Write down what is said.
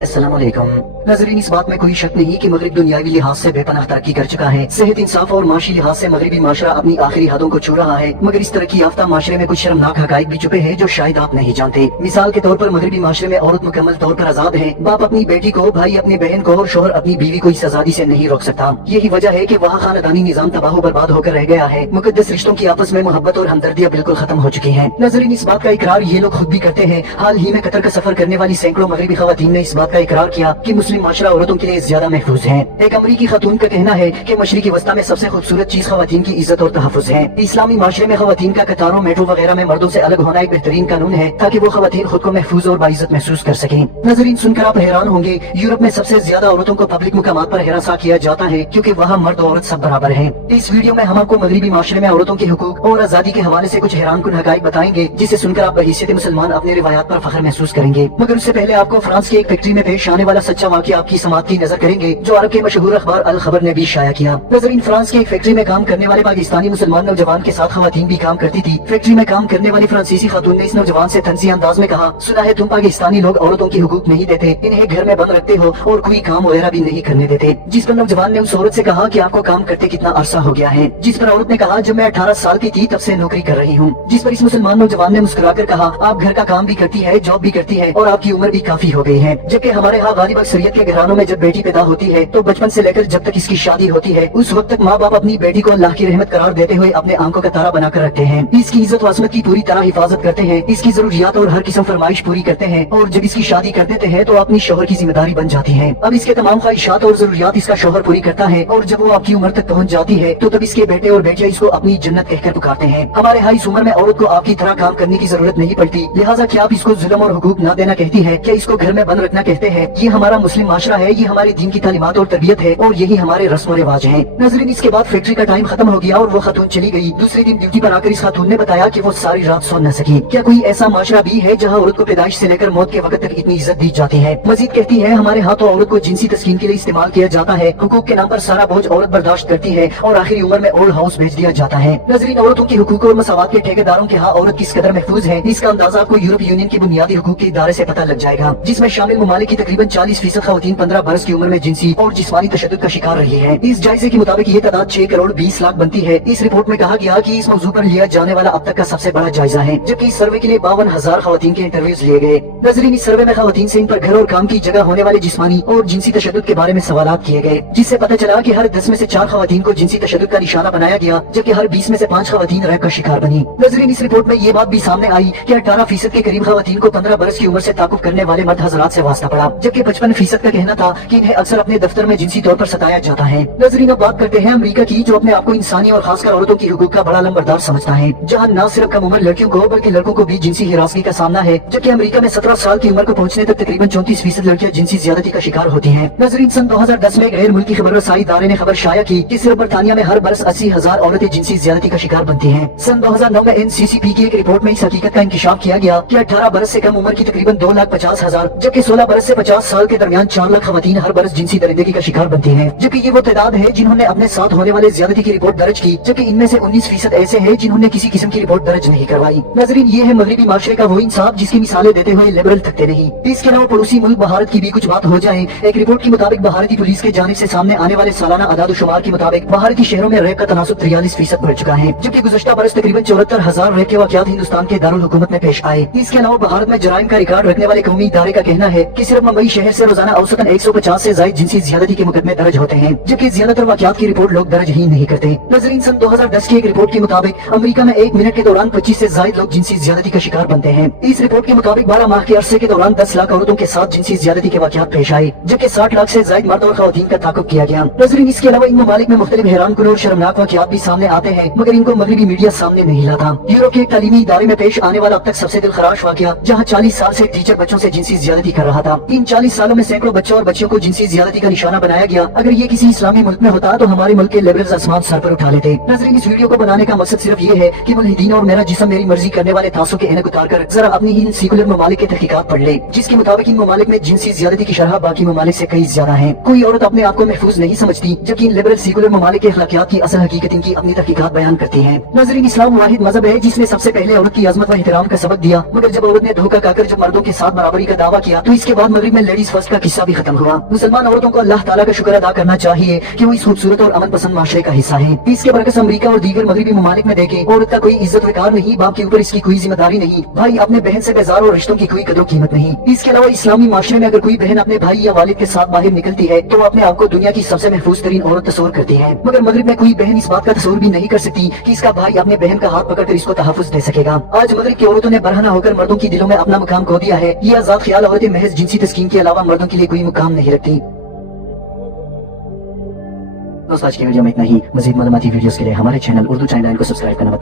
अस्सलाम वालेकुम। नाज़रीन, इस बात में कोई शक नहीं कि मगरिब दुनियावी लिहाज से बेपनाह तरक्की कर चुका है। सेहत, इंसाफ और माशी लिहाज से मगरिबी माशरा अपनी आखिरी हदों को छू रहा है। मगर इस तरक्की याफ्ता माशरे में कुछ शर्मनाक हकायक भी छुपे हैं जो शायद आप नहीं जानते। मिसाल के तौर पर मगरिबी माशरे में औरत मुकम्मल तौर पर आजाद है। बाप अपनी बेटी को, भाई अपनी बहन को और शोहर अपनी बीवी को इस आजादी से नहीं रोक सकता। यही वजह है कि वहाँ खानदानी निजाम तबाह बर्बाद होकर रह गया है। मुकद्दस रिश्तों की आपस में मोहब्बत और हमदर्दियाँ बिल्कुल खत्म हो चुकी है। नाज़रीन, इस बात का इकरार ये लोग खुद भी करते हैं। हाल ही में कतर का सफर करने वाली सैकड़ों मगरिबी खवातीन ने इस बात का इकरार किया कि मुस्लिम माशरा औरतों के लिए ज्यादा महफूज है। एक अमरीकी खातून का कहना है कि मशरिकी वस्ता में सबसे खूबसूरत चीज खवातीन की इज्जत और तहफ़्फ़ुज़ है। इस्लामी माशरे में खवातीन का कतारों, मेट्रो वगैरह में मर्दों से अलग होना एक बेहतरीन कानून है ताकि वो खवातीन खुद को महफूज और बाइज्जत महसूस कर सकें। नाज़रीन, सुनकर आप हैरान होंगे, यूरोप में सबसे ज्यादा औरतों को पब्लिक मुकामात पर हिरासा किया जाता है क्योंकि वहाँ मर्द और औरत सब बराबर है। इस वीडियो में हम आपको मगरिबी माशरे में औरतों के हुकूक और आजादी के हवाले से कुछ हैरानकुन हकायक बताएंगे जिसे सुनकर आप बहैसियत मुसलमान अपने रिवायात पर फख्र महसूस करेंगे। मगर उससे पहले आपको फ्रांस की एक फैक्ट्री में पेश आने वाला सच्चा वाक़या आपकी समाअत की नजर करेंगे जो अरब के मशहूर अखबार अल खबर ने भी शाया किया। नाज़रीन, फ्रांस की एक फैक्ट्री में काम करने वाले पाकिस्तानी मुसलमान नौजवान के साथ खवातीन भी काम करती थी। फैक्ट्री में काम करने वाली फ्रांसीसी खातून ने इस नौजवान से तंज़ी अंदाज में कहा, सुना है तुम पाकिस्तानी लोग औरतों की हुकूक नहीं देते, इन्हें घर में बंद रखते हो और कोई काम वगैरह भी नहीं करने देते। जिस पर नौजवान ने उस औरत से कहा कि आपको काम करते कितना अरसा हो गया है। जिस पर औरत ने कहा, जब मैं 18 साल की थी तब से नौकरी कर रही हूँ। जिस पर इस मुसलमान नौजवान ने मुस्कुराकर कहा, आप घर का काम भी करती है, जॉब भी करती है और आपकी उम्र भी काफी हो गई है। जबकि हमारे यहाँ गालिब अक्सरियत के घरानों में जब बेटी पैदा होती है तो बचपन से लेकर जब तक इसकी शादी होती है उस वक्त तक माँ बाप अपनी बेटी को अल्लाह की रहमत करार देते हुए अपने आंखों का तारा बनाकर रखते हैं। इसकी इज्जत व अज़मत की पूरी तरह हिफाजत करते हैं, इसकी जरूरियात और हर किस्म फरमाइश पूरी करते हैं और जब इसकी शादी कर देते हैं तो अपनी शोहर की जिम्मेदारी बन जाती है। अब इसके तमाम ख्वाहिशात और जरूरियात इसका शोहर पूरी करता है और जब वो आपकी उम्र तक पहुँच जाती है तो तब इसके बेटे और बेटियां इसको अपनी जन्नत कहकर पुकारते हैं। हमारे यहाँ इस उम्र में औरत को आपकी तरह काम करने की जरूरत नहीं पड़ती, लिहाजा क्या आप इसको जुल्म और हुकूक न देना कहती है, क्या इसको घर में बंद रखना कहते हैं। ये हमारा मुस्लिम माशरा है, ये हमारे दीन की तालीमात और तरबियत है और यही हमारे रस्म और रिवाज है। नाज़रीन, इसके बाद फैक्ट्री का टाइम खत्म हो गया और वो खातून चली गई। दूसरे दिन ड्यूटी पर आकर इस खातून ने बताया कि वो सारी रात सो न सकी। क्या कोई ऐसा माशरा भी है जहाँ औरत को पैदाइश से लेकर मौत के वक्त तक इतनी इज्जत दी जाती है। मजीद कहती है, हमारे यहाँ तो औरत को जिनसी तस्कीन के लिए इस्तेमाल किया जाता है, हुकूक के नाम पर सारा बोझ औरत बर्दाश्त करती है और आखिरी उम्र में ओल्ड हाउस भेज दिया जाता है। नाज़रीन, औरतों के हुकूक और मसावात के ठेकेदारों के यहाँ औरत किस कदर महफूज है, इसका अंदाजा आपको यूरोप यूनियन के बुनियादी हुकूक के इदारे से पता लग जाएगा, जिसमें शामिल ममालिक की तकरीबन 40% खवातीन 15 बरस की उम्र में जिनसी और जिस्मानी तशद्दुद का शिकार रही है। इस जायजे के मुताबिक ये तादाद 6 करोड़ 20 लाख बनती है। इस रिपोर्ट में कहा गया कि इस मौजू पर लिया जाने वाला अब तक का सबसे बड़ा जायजा है, जबकि इस सर्वे के लिए 52,000 खवातीन के इंटरव्यूज लिए गए। नाज़रीन, इस सर्वे में खवातीन से इन पर घर और काम की जगह होने वाले जिस्मानी और जिनसी तशद्दुद के बारे में सवालात किए गए, जिससे पता चला कि हर 10 में से 4 खवातीन को जिनसी तशद्दुद का निशाना बनाया गया, जबकि हर 20 में से 5 खवातीन रेप का शिकार बनी। नाज़रीन, इस रिपोर्ट में ये बात भी सामने आई कि 18% के करीब खवातीन को 15 बरस की उम्र से ताकुब करने वाले मर्द हजरात से वास्ता पड़ा, जबकि 55% का कहना था कि इन्हें अक्सर अपने दफ्तर में जिनसी तौर पर सताया जाता है। नाज़रीन, अब बात करते हैं अमेरिका की, जो अपने आप को इंसानी और खासकर औरतों की हुकूक का बड़ा लंबरदार समझता है, जहाँ न सिर्फ कम उम्र लड़कियों को बल्कि लड़कों को भी जिनसी हिरासगी का सामना है। जबकि अमेरिका में 17 साल की उम्र को पहुंचने तक तकरीबन 34% लड़कियां जिनसी ज्यादती का शिकार होती हैं। नाज़रीन, सन 2010 में गैर मुल्की खबर रसाई इदारे ने खबर शाया की कि सिर्फ बरतानिया में हर बरस 80,000 औरतें जिनसी ज्यादती का शिकार बनती हैं। सन 2009 में NCCP की एक रिपोर्ट में इस हकीकत का इंकिशाफ किया गया कि 18 बरस से कम उम्र की तकरीबन 2,50,000 जबकि 16 बरस से 50 साल के दरमियान 4 लाख खवातीन हर बरस जिनसी दरिंदगी का शिकार बनती हैं। जबकि ये वो तादाद है जिन्होंने अपने साथ होने वाले ज्यादती की रिपोर्ट दर्ज की, जबकि इनमें से 19% ऐसे हैं जिन्होंने किसी किस्म की रिपोर्ट दर्ज नहीं करवाई। नाज़रीन, ये है मगरिबी माशरे का वो इंसाफ जिसकी मिसालें देते हुए लिबरल थकते नहीं। इसके अलावा पड़ोसी मुल्क भारत की भी कुछ बात हो जाए। एक रिपोर्ट के मुताबिक भारतीय पुलिस के जानिब से सामने आने वाले सालाना अदाद-ओ-शुमार के मुताबिक भारत के शहरों में रेप का तनासुब 43% बढ़ चुका है, जबकि गुज़श्ता बरस तकरीबन 74,000 रेप के वाक़यात हिंदुस्तान के दारुल हुकूमत में पेश आए। इसके अलावा भारत में जराइम का रिकॉर्ड रखने वाले कौमी इदारे का कहना है कि सिर्फ मुंबई शहर से रोजाना औसतन 150 से ज्यादा जिनसी ज्यादती के मुकदमे दर्ज होते हैं, जबकि ज्यादातर वाक़यात की रिपोर्ट लोग दर्ज ही नहीं करते। नाज़रीन, सन 2010 की एक रिपोर्ट के मुताबिक अमेरिका में 1 मिनट के दौरान 25 से ज्यादा लोग जिनसी ज्यादती का शिकार बनते हैं। इस रिपोर्ट के मुताबिक 12 माह के अरसे के दौरान 10 लाख औरतों के साथ जिनसी ज्यादती के वाक़यात पेश आए, जबकि 60 लाख से ज्यादा मर्द और खवातीन का ताकुब किया गया। नाज़रीन, इसके अलावा इन ममालिक में मुख्तलिफ हैरानकुन और शर्मनाक वाक़यात भी सामने आते हैं, मगर इनको मगरिबी मीडिया सामने नहीं लाता। यूरोप के एक तालीमी इदारे में पेश आने वाला अब तक सबसे दिलखराश वाक़या, जहाँ 40 साल से टीचर बच्चों से जिनसी ज्यादती कर रहा था। इन 40 सालों में सैकड़ों बच्चों और बच्चियों को जिनसी ज्यादती का निशाना बनाया गया। अगर ये किसी इस्लामी मुल्क में होता तो हमारे मुल्क के लिबरल्स आसमान सर पर उठा लेते। नाज़रीन, इस वीडियो को बनाने का मकसद सिर्फ ये है कि मुल्हिदीन और मेरा जिस्म मेरी मर्जी करने वाले तासुब के ऐनक उतार कर जरा अपनी ही इन सेकुलर ममालिक के तहकीकात पढ़ ले, जिसके मुताबिक इन ममालिक में जिनसी ज्यादती की शरह बाकी ममालिक से कई ज्यादा है। कोई औरत अपने आप को महफूज नहीं समझती, जबकि इन लिबरल सेकुलर ममालिक के अखलाकियात की असल हकीकत इनकी अपनी तहकीकात बयान करती है। नाज़रीन, इस्लाम वाहिद मजहब है जिसने सबसे पहले औरत की अजमत व एहतराम का सबक दिया, मगर जब औरत ने धोखा खाकर जब मर्दों के साथ बराबरी का दावा किया तो इसके बाद बाद मगरिब में लेडीज फर्स्ट का किस्सा भी खत्म हुआ। मुसलमान औरतों को अल्लाह ताला का शुक्र अदा करना चाहिए कि वो इस खूबसूरत और अमन पसंद माशरे का हिस्सा है। इसके बरकस अमरीका और दीगर मगरबी ममालिक में देखें, औरत का कोई इज्जत वकार नहीं, बाप के ऊपर इसकी कोई जिम्मेदारी नहीं, भाई अपने बहन से बेजार और रिश्तों की कोई कदर कीमत नहीं। इसके अलावा इस्लामी माशरे में अगर कोई बहन अपने भाई या वालिद के साथ बाहर निकलती है तो अपने आप को दुनिया की सबसे महफूज तरीन औरत तस्वर करती है, मगर मगरिब में कोई बहन इस बात का तस्वर भी नहीं कर सकती कि इसका भाई अपने बहन का हाथ पकड़कर इसको तहफ़्फ़ुज़ दे सकेगा। आज मगरिब की औरतों ने बरहना होकर मर्दों की दिलों में अपना मुकाम खो दिया है। ये आजाद ख्याल औरतें महज जिनसी तस्कीन के अलावा मर्दों के लिए कोई मुकाम नहीं रखती। दोस्तों आज की वीडियो में इतना ही। मज़ीद मालूमाती वीडियोस के लिए हमारे चैनल उर्दू चैनल को सब्सक्राइब करना मत